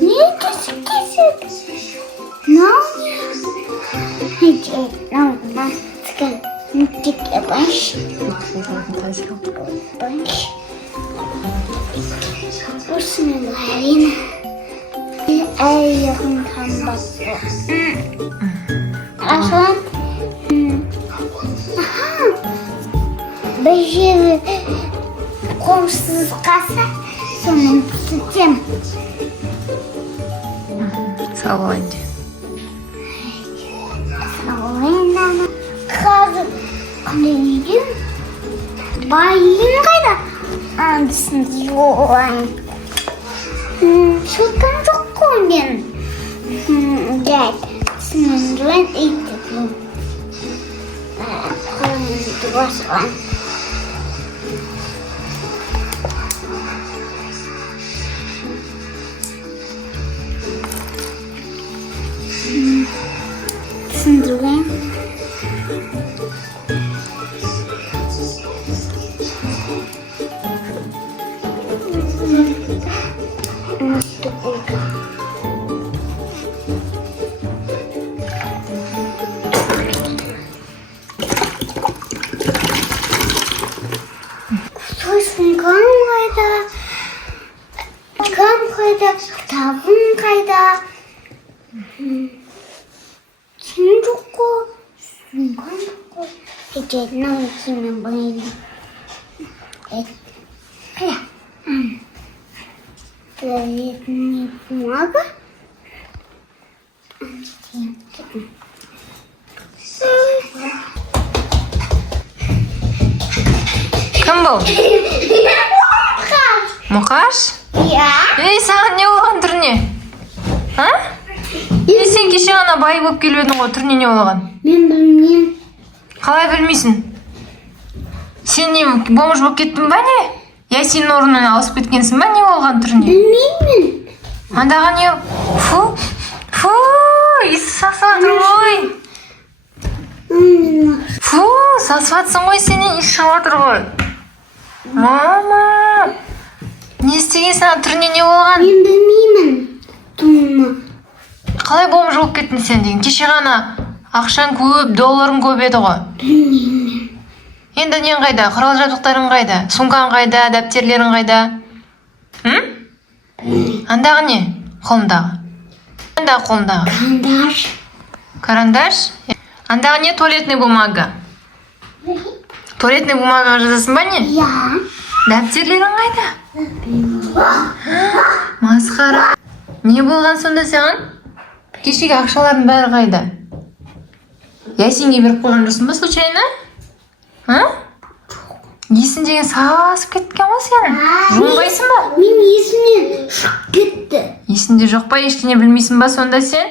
Niye kesin? Ne oluyor? Hiç anlamadım. Çık baş. Baş. Bismillahirrahmanirrahim. Ey yakın kan bak. Aslında beşeri komşusuz kalsa sonra tutacağım. Sağ ol anne. Sağ ol anne. Kazım. Anneciğim. Bayılın kayda. Annesini yoğun. Sultan çok koyun. Gel. Sınırlan eğitim. Duvarsan. Sınırlan. Sosun kan kayda, kitabın kayda. Sen çok ko, sosun kan çok ko. Ece ne kimin bayılır? Kaya. Böyle ne bumaga? Kim bu? Мұқаш? Ya. Ей, саған не болған түріне? А? Ей, сен кеше ғана бай болып келіп едің ғой, түріне не болған? Ben bilmiyorum. Қалай білмейсің? Сен не, бомж болып кеттің ба не? Я сенің орнынан ауысып кеткенсің ба, не болған түріне? Bilmiyorum. Андағы не? Фу, иісі сасып жатыр ғой. Фу, сасып жатсың ғой, сенен иіс шығып жатыр ғой. Мама, не істегенсің, ана түріне не болған? Ben bilmiyorum. Тұмма. Қалай бомж болып кеттің сен деген? Кеше ғана ақшаң көп, долларың көп еді ғой. Bilmiyorum. Енді нең қайда? Құрал жабдықтарың қайда? Сумкаң қайда? Дәптерлерің қайда? Андағы не? Қолымдағы. Андағы қолымдағы. Kardeş. Карандаш? Андағы не? Туалетный бумага. Туалетный бумага жазасың ба не? Ya. Дәптерлерің қайда? Масқара. Не болған сонда саған? Кешегі ақшалардың бәрі қайда? Ясинге беріп қойған жоқсың ба случайно? А? Есін деген сасып кеткен ғой сен. Жуынбайсың ба? Benim есімнен шығып кетті. Есінде жоқ па? Ештеңе білмейсің ба сонда сен?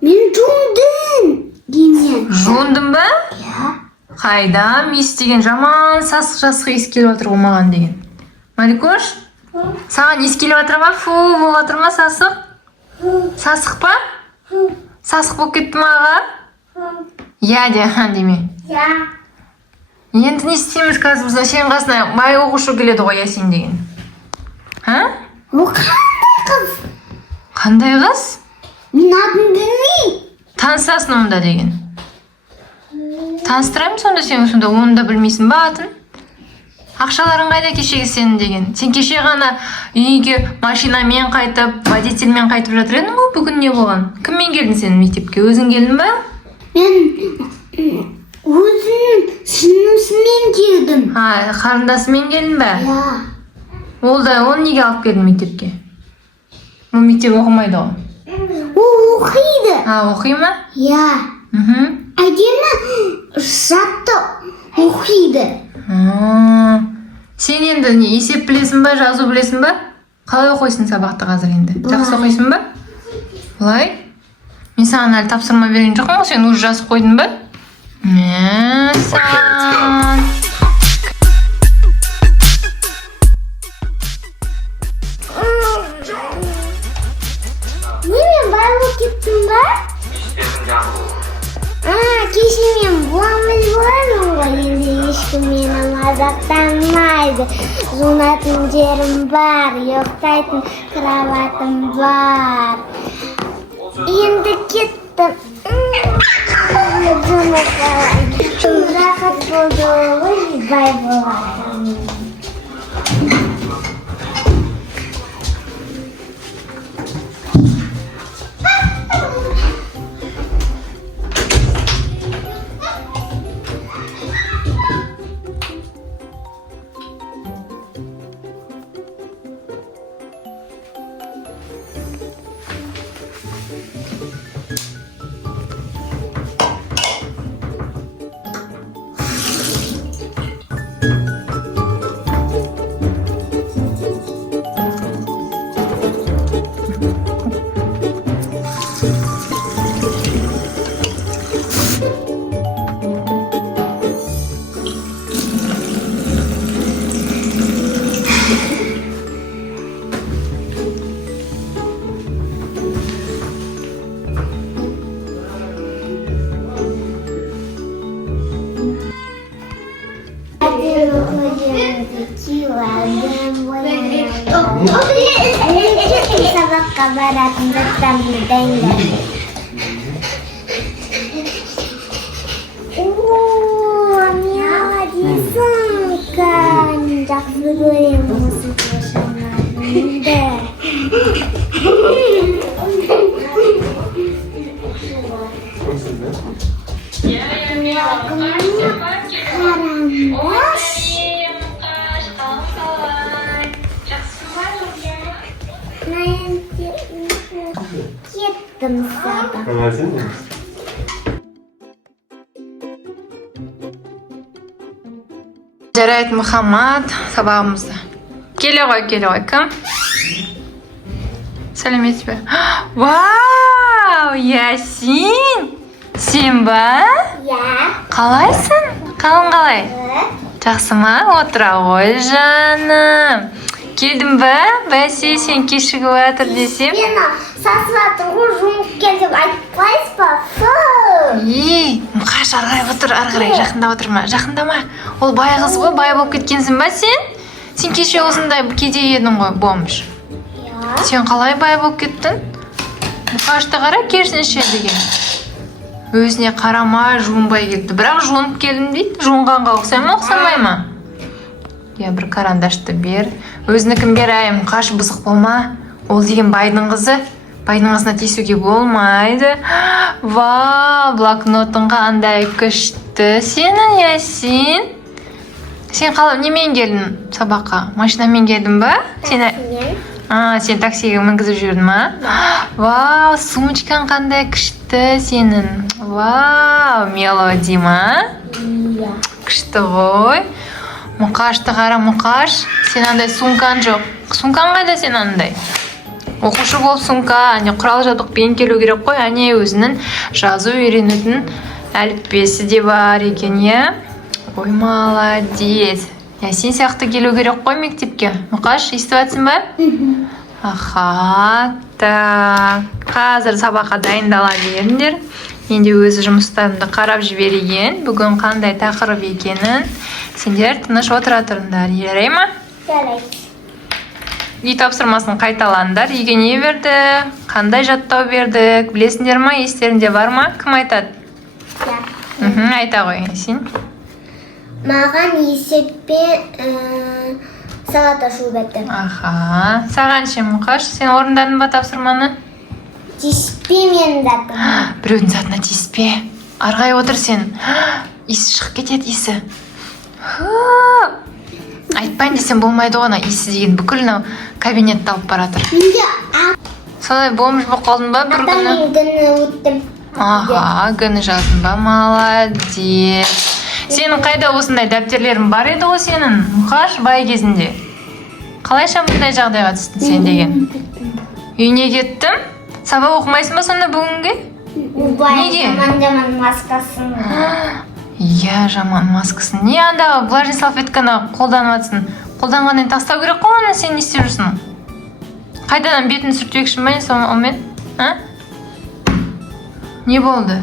Мен жуындым. Деймін. Жуындың ба? Ya. Қайдам, ес деген жаман сасық ес келіп жатыр ғой маған деген. Маликош, саған ес келіп жатыр ма? Фу, болып жатыр ма сасық? Сасық па? Сасық болып кетті ма аға? Я де, деме. Ya. Енді не істейміз қазір біз сенің қасына бай оқушы келеді ғой Ясин деген. Ha? O қандай қыз? Қандай қыз? Мен атын білмеймін. Танысасың онда деген. Таныстырайын сонда сен сонда оны да білмейсің ба атын? Ақшаларың қайда кешегі сенің деген. Сен кеше ғана үйге машинамен қайтып, водительмен қайтып жатыр едің ғой, бүгін не болған? Кіммен келдің сен мектепке? Өзің келдің ба? Мен өзімнің сіңлісімен келдім. Қарындасымен келдің ба? Ya. Ол да оны неге алып келдің мектепке? Ол мектеп оқымайды ғой. O оқиды. Оқи ма? Ya. Әдемі затты оқиды. Сен енді не есеп білесің ба, жазу білесің ба? Қалай оқисың сабақты қазір енді? Жақсы оқисың ба? Бұлай? Мен саған әлі тапсырма берген жоқпын ғой, сен уже жазып қойдың ба? Мәссаған. Немен барлық кеттің ба? Кеше мен буамыз болдым ғой енді ешкім мені мазақтамайды. Жуынатын жерім бар, ұйықтайтын кроватым бар. Енді кеттім. Рахат болды ғой, бай болады. Sabah баратын заттарымды дайындаймын. Мияди сумка. Жақсы көремін осы қошамарымды. Кеттім сабақ. Жарайды, Мұхаммад, сабағымызды. Келе ғой, кім? Сәлеметсіз бе? Вау, Ясин! Сен ба? Қалайсың? Қалың қалай? Жақсы ма? Отыра ғой, жаным. Келдің ба? Бәсе, сен кешігіп жатыр десем. Мені сасыватыр ғой, жұмып кел деп айтпайсыз ба? Мұқаш, ары қарай жақында отырма. Жақындама. Ол бай қыз ғой, бай болып кеткенсің ба сен? Сен кеше осындай кедей едің ғой, бомж. Сен қалай бай болып кеттің? Мұқашты қара, керісінше деген. Өзіне қарамай жуынбай кетті. Бірақ жуынып келдім дейді. Жуынғанға ұқсай ма, ұқсамай ма? Бір карандашты бер. Өзінікін бер, Мұқаш, бұзық болма. Ол деген байдың қызы. Байдың қызына тиісуге болмайды. Вау, блокнотың қандай күшті. Сенің, Ясин. Сен немен келдің сабаққа? Машинамен келдің ба? Сен таксиге мінгізіп жүрдің ма? Вау, сумочкаң қандай күшті сенің. Вау, мелоди ма? Күшті ғой. Мұқашты қара, Мұқаш. Сен андай сумкаң жоқ. Сумкаң қайда сен андай? Оқушы болып сумка, құрал жабдықпен келу керек қой. Өзінің жазу үйренетін әліппесі де бар екен, иә? Ой, молодец. Сен сияқты келу керек қой мектепке. Мұқаш, естіп жатсың ба? Аха, так. Қазір сабаққа дайындала беріңдер. Енді өзі жұмыстарымды қарап жіберген. Бүгін қандай тақырып екенін сендер тыныш отыра тұрыңдар. Жарай ма? Жарайды. Үй тапсырмасын қайталаңдар. Үйге не берді? Қандай жаттау бердік? Білесіңдер ма? Естерінде бар ма? Кім айтады? Айта ғой, сен. Маған есеппен салат ашу бетті. Аха. Саған ше, Мұқаш, сен орындадың ба тапсырманы? Тиіспе мен затына. Біреудің затына тиіспе. Арғай отыр сен. Иісі шығып кетеді, иісі. Айтпайын десем болмайды ғана. Иісі деген бүкіл кабинетті алып баратыр. Солай бомж болып қалдың ба бір күні? Атамен күні өттім. Аха, күні жаздың ба? Молодец. Сенің қайда осындай дәптерлерің бар еді ғой сенің? Мұқаш, бай кезінде. Қалайша бұндай жағдайға түстің сен деген? Үйіне кеттім? Сабақ оқымайсың ба сонда бүгінге? Неге? Жаман маскасын. Иә, жаман маскасын. Не андағы влажный салфетканы қолданып жатсың? Қолданғаннан тастау керек қой оны, сен не істеп жүрсің? Қайдадан бетін сүртпекшің ба сонымен? Не болды?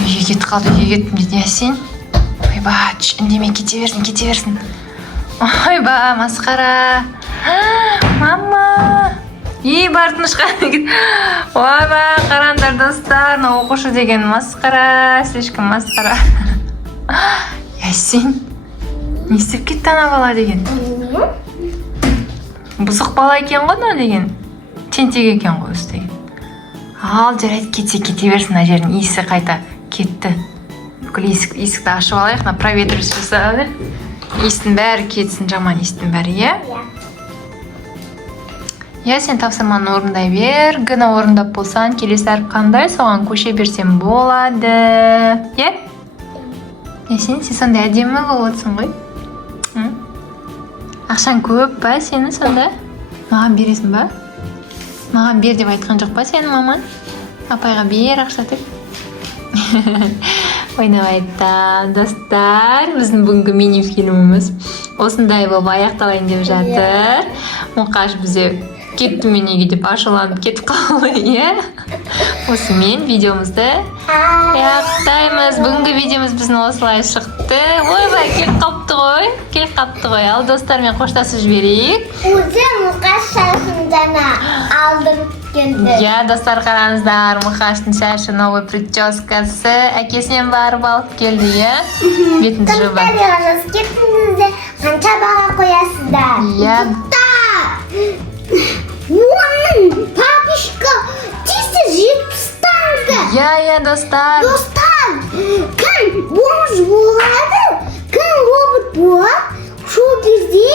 Үйге кетіп қалды, үйге кеттім дейді. Сен? Ой, ойбай үндемей кете берсін. Ойбай масқара. Мама. Бартынышқа. Ойбай қараңдар достар, оқушы деген масқара, слишком масқара. Ясин, не істеп кетті ана бала деген? Бұзық бала екен ғой мына деген. Тентек екен ғой өзі деген. Ал жарайды, кете берсін, ана жердің иісі қайта кетті. Бүкіл есікті ашып алайық, проветривать жасады. Иістің бәрі кетсін, жаман иістің бәрі, иә, сен тапсырманы орындай бер. Гүні орындап болсан, келесі әріп қандай, соған көше берсем болады. Иә? Сен сонда әдемі болып отырсың ғой. Ақшаң көп па сені сонда? Маған бересің ба? Маған бер деп айтқан жоқ па сені маман? Апайға бер ақша деп. Ойнап айтам, достар. Біздің бүгінгі мини-фильміміз осындай болып аяқталайын деп жатыр. Мұқаш бізе кетті мен неге деп ашуланып кетіп қалды, иә? Осымен видеомызды аяқтаймыз. Бүгінгі видеомыз біздің осылай шықты. Ойбай, келіп қапты ғой. Ал достармен қоштасып жіберейік. Өзі Мұқаш шашын жаңа алдырып келді. Иә, достар қараңыздар, Мұқаштың шашы новый прическасы әкесінен барып алып келді, иә? Бетіңді жуып. Комментарияңыз кетіңізде қанша баға қоясыздар? Иә. Оның папишка 370 таңғы. Иә, достар. Достар, кім бомж болады, кім робот болады, сол кезде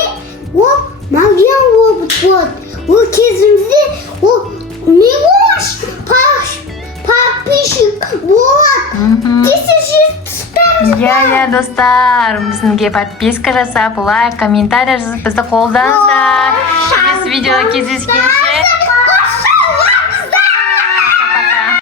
ол мағжан робот болады. Ол кезімізде ол милош папишек болады. 370 таңғы. Иә, достар, біздіңге подписка жасап, лайк, комментарий жазып, бізді қолдаңыздар. Келесі видеода кездескенше.